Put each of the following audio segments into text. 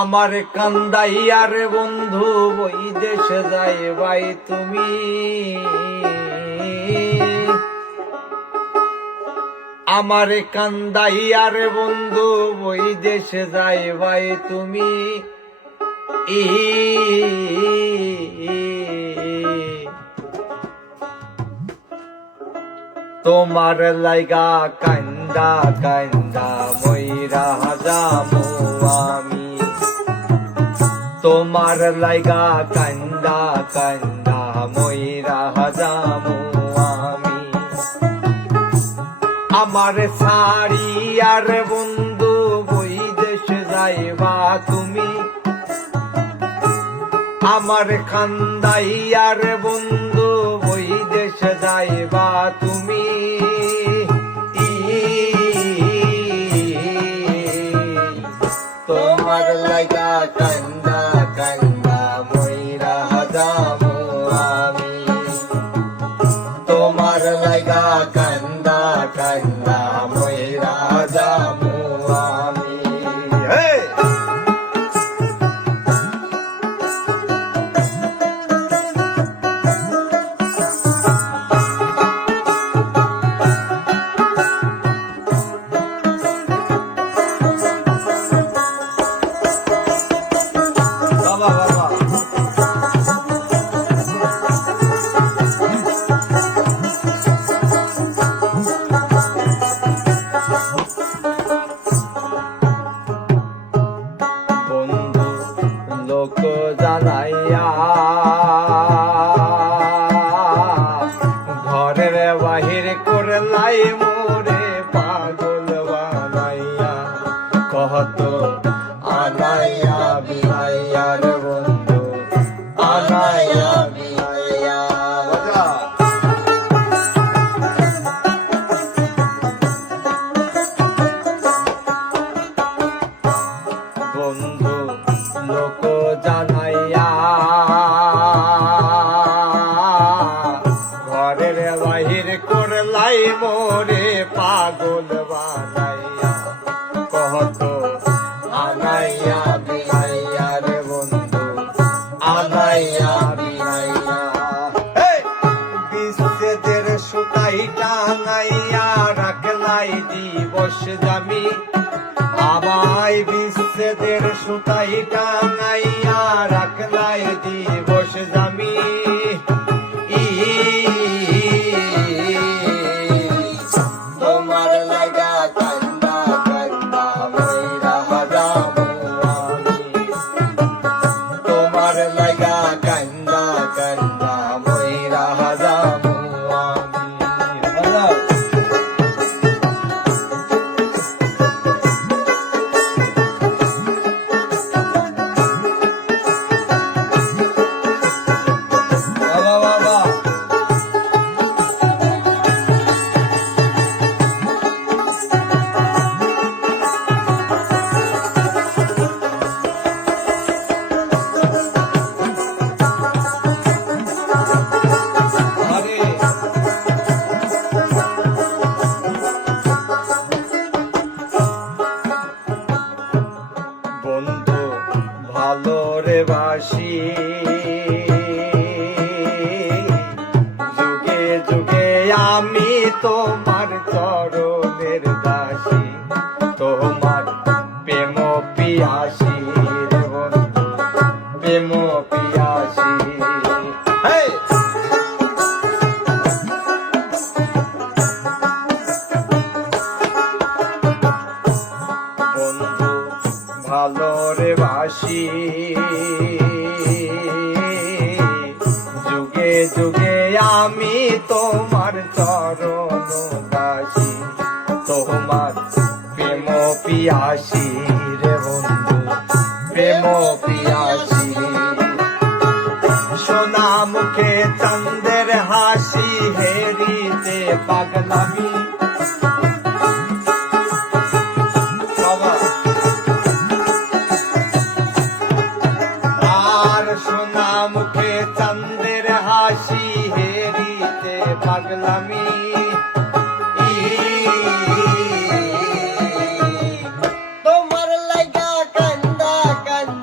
আমার কান্দাইয়ার বন্ধু ওই দেশে যাই ভাই তুমি, আমার কান্দাইয়ার বন্ধু ওই দেশে যাই ভাই তুমি। তোমার লাইগা কান্দা কান্দা মইরা যামু আমি, তোমার লাইগা কান্দা কান্দা মইরা যামু আমি। আমার সারি আর বন্ধু ওই দেশে যাইবা তুমি, আমার কান্দাইয়ার বন্ধু ওই দেশে যাইবা তুমি। তোমার লাইগা কান্দা কান্দা মইরা যামু আমি, তোমার লাইগা কান্দা কান্দা মইরা যামু আমি। লোক জানাইয়া ঘরের বাহির করলাই মোরে পাগল বানাইয়া, কহত আনাইয়া বিলাইয়ার বন্ধু আনাইয়া বিলাইয়া। বন্ধু লোক জানাইয়া ঘরের বাহির করলাই মোরে পাগল বানাইয়া, কহত আনাইয়া বিলাইয়ার বন্ধু আনাইয়া বিলাইয়া। বিচ্ছেদের সুতাই টাঙাইয়া রাখলাই দিবস জামি, আমায় বিচ্ছেদের সুতাই টাঙাইয়া রাখলাই দিবস জামি। তোমার লাগা কান্দা কান্দা মইরা যামু আমি, তোমার লাগা কান্দা কান্দা মইরা যামু আমি। বন্ধু ভালো রে বাসি, যুগে যুগে আমি তোমার চরণের দাসী, তোমার প্রেম পিয়াসী রে বন্ধু প্রেম পিয়াসী। বন্ধু ভালো রে বাসি, যুগে যুগে আমি তোমার চরণ দাসী, তোমার প্রেম পিয়াসী রে বন্ধু প্রেম পিয়াসী। সোনা মুখে চাঁদের হাসি হেরিতে পাগলামি, সোনা মুখে চাঁদের হাসি হেরিতে পাগলামি। তোমার লাগা কান্দা কান্দা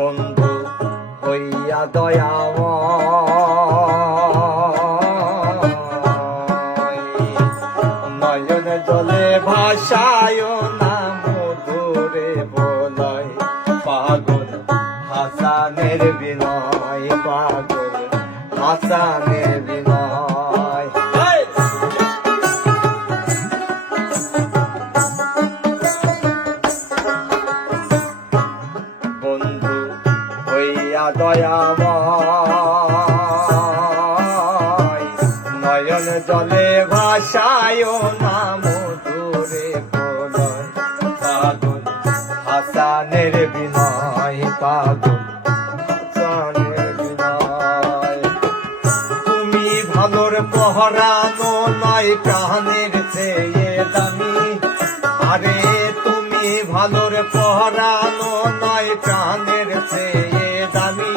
বন্ধু হইয়া দয়াময় নয়ন জলে ভাষায় না মধুরে বলয় পাগল হাসানের বিনয় পাগল হাসানের বিনয় বন্ধু হইয়া দয়াময় নয়ন জলে ভাষায় না মধুরে বলয় পাগল হাসানের বিনয় পাগল হাসানের বিনয় তুমি ভালোর পহরানো নয় প্রাণের চেয়ে দামি আরে তুমি ভালোর পহরানো নয় প্রাণের চেয়ে দামি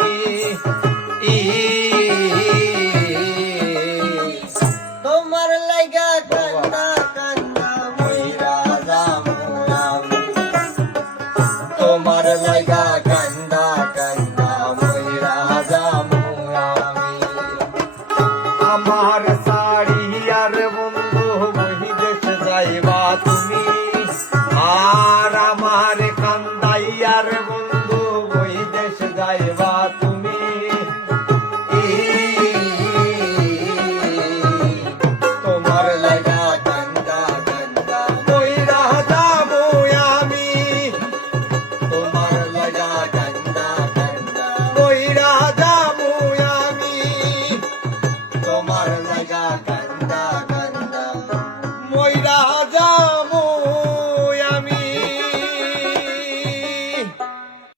তোমার লাগা কান্না কান্না মইরা যামু আমি তোমার লাগা কান্দা কান্দা মইরা যামু আমি আমার শাড়ি আর বন্ধু বহিদেশ যাইবা তুমি আর